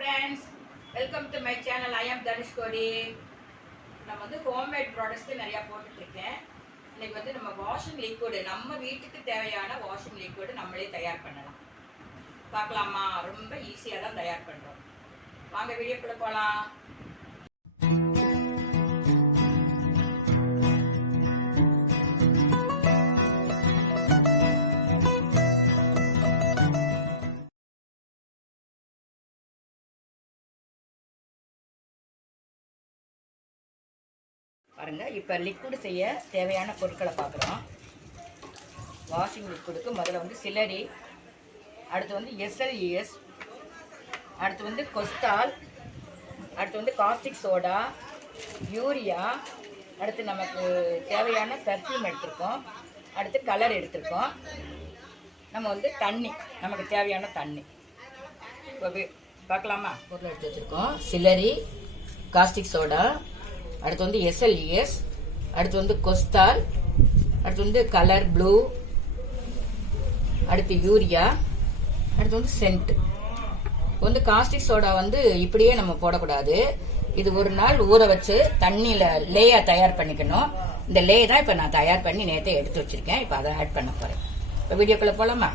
friends, welcome to my channel. I am Dhanushkodi. நம்ம வந்து homemade products நிறைய போட்டுட்டு இருக்கேன். இன்னைக்கு வந்து நம்ம வாஷிங் லிக்விட், நம்ம வீட்டுக்கு தேவையான வாஷிங் லிக்விட் நம்மளே தயார் பண்ணலாம். பார்க்கலாமா? ரொம்ப ஈஸியாக தான் தயார் பண்ணுறோம். வாங்க வீடியோக்குள்ள போகலாம். பாருங்க, இப்போ லிக்விட் செய்ய தேவையான பொருட்களை பார்க்குறோம். வாஷிங் லிக்விடுக்கு முதல்ல வந்து சிலரி, அடுத்து வந்து எஸ்எல்இஎஸ், அடுத்து வந்து கொஸ்டால், அடுத்து வந்து காஸ்டிக் சோடா, யூரியா, அடுத்து நமக்கு தேவையான பெர்ஃப்யூம் எடுத்திருக்கோம், அடுத்து கலர் எடுத்திருக்கோம். நம்ம வந்து தண்ணி, நமக்கு தேவையான தண்ணி இப்போ பார்க்கலாமா? பொருள் எடுத்து வச்சுருக்கோம். சிலரி, காஸ்டிக் சோடா, அடுத்து வந்து எஸ்எல்இஎஸ், அடுத்து வந்து கொஸ்டால், அடுத்து வந்து கலர் ப்ளூ, அடுத்து யூரியா, அடுத்து வந்து சென்ட். வந்து காஸ்டிக் சோடா வந்து இப்படியே நம்ம போடக்கூடாது. இது ஒரு நாள் ஊற வச்சு தண்ணியில் லேயா தயார் பண்ணிக்கணும். இந்த லே தான் இப்போ நான் தயார் பண்ணி நேற்றே எடுத்து வச்சிருக்கேன். இப்போ அதை ஆட் பண்ண போகிறேன். இப்போ வீடியோக்குள்ளே போகலாமா?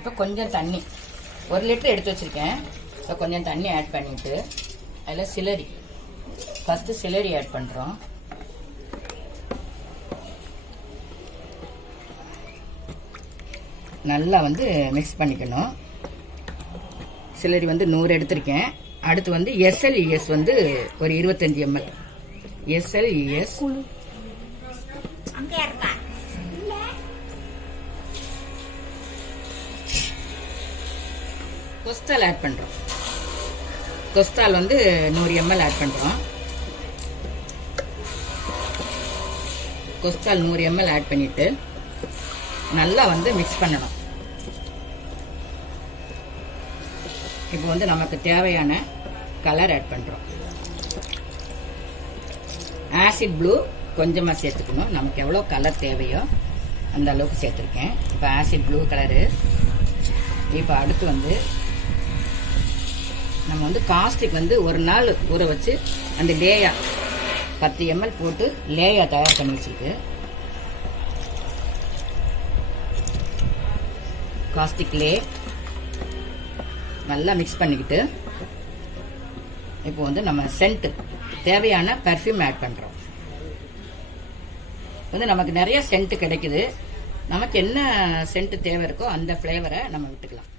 இப்போ கொஞ்சம் தண்ணி, 1 லிட்டர் எடுத்து வச்சிருக்கேன். இப்போ கொஞ்சம் தண்ணி ஆட் பண்ணிட்டு அதில் சிலரி, ஃபஸ்ட்டு சிலரி ஆட் பண்ணுறோம். நல்லா வந்து மிக்ஸ் பண்ணிக்கணும். சிலரி வந்து 100 எடுத்திருக்கேன். அடுத்து வந்து எஸ்எல்இஎஸ் வந்து ஒரு 25 ml. எஸ்எல்இஎஸ் கொஸ்டால் ஆட் பண்ணுறோம். கொஸ்டால் வந்து 100 ml ஆட் பண்ணுறோம். கொஸ்டால் 100 ml ஆட் பண்ணிட்டு நல்லா வந்து மிக்ஸ் பண்ணணும். இப்போ வந்து நமக்கு தேவையான கலர் ஆட் பண்ணுறோம். ஆசிட் ப்ளூ கொஞ்சமாக சேர்த்துக்கணும். நமக்கு எவ்வளோ கலர் தேவையோ அந்த அளவுக்கு சேர்த்துருக்கேன். இப்போ ஆசிட் ப்ளூ கலரு. இப்போ அடுத்து வந்து நம்ம வந்து காஸ்டிக் வந்து ஒரு நாள் ஊற வச்சு அந்த லேயா 10 ml போட்டு லேயா தயார் பண்ணி வச்சுருக்கு. காஸ்டிக் லே நல்லா மிக்ஸ் பண்ணிக்கிட்டு இப்போ வந்து நம்ம சென்ட் தேவையான பெர்ஃப்யூம் ஆட் பண்ணுறோம். வந்து நமக்கு நிறைய சென்ட் கிடைக்குது. நமக்கு என்ன சென்ட் தேவை இருக்கோ அந்த ஃப்ளேவரை நம்ம விட்டுக்கலாம்.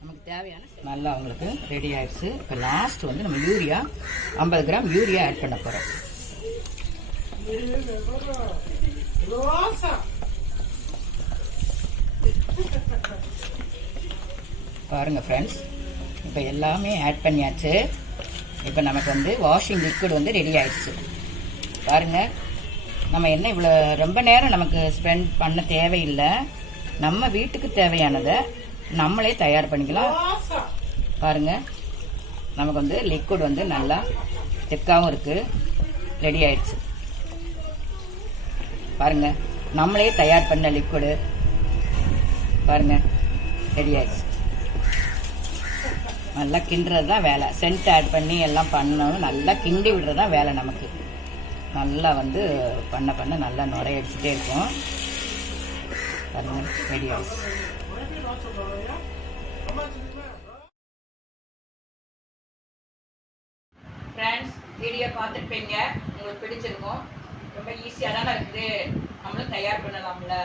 நமக்கு தேவையான நல்லா அவங்களுக்கு ரெடி ஆயிடுச்சு. இப்போ லாஸ்ட் வந்து நம்ம யூரியா 50 கிராம் யூரியா ஆட் பண்ண போகிறோம். பாருங்க ஃப்ரெண்ட்ஸ், இப்போ எல்லாமே ஆட் பண்ணியாச்சு. இப்போ நமக்கு வந்து வாஷிங் லிக்விட் வந்து ரெடி ஆயிடுச்சு. பாருங்க, நம்ம என்ன இவ்வளோ ரொம்ப நேரம் நமக்கு ஸ்பெண்ட் பண்ண தேவையில்லை. நம்ம வீட்டுக்கு தேவையானதை நம்மளே தயார் பண்ணிக்கலாம். பாருங்க, நமக்கு வந்து லிக்விட் வந்து நல்லா திக்காவும் இருக்கு, ரெடி ஆயிடுச்சு. பாருங்க, நம்மளே தயார் பண்ண லிக்விடு பாருங்க ரெடி ஆயிடுச்சு. நல்லா கிண்டுறது தான் வேலை. சென்ட் ஆட் பண்ணி எல்லாம் பண்ணணும், நல்லா கிண்டி விடுறது தான் வேலை நமக்கு. நல்லா வந்து பண்ண பண்ண நல்லா நுரையடிச்சுட்டே இருக்கும். பாருங்க ரெடி ஆயிடுச்சு. ஃப்ரெண்ட்ஸ், வீடியோ பார்த்துருப்பீங்க, உங்களுக்கு பிடிச்சிருக்கும். ரொம்ப ஈஸியாக தானே இருக்குது, நம்மளும் தயார் பண்ணலாம்ல.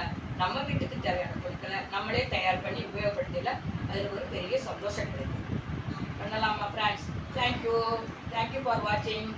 நம்ம வீட்டுக்கு தேவையான பொருட்களை நம்மளே தயார் பண்ணி உபயோகப்படுத்தல, அதில் ஒரு பெரிய சந்தோஷம் கிடைக்கும். பண்ணலாமா ஃப்ரெண்ட்ஸ்? தேங்க்யூ ஃபார் வாட்சிங்.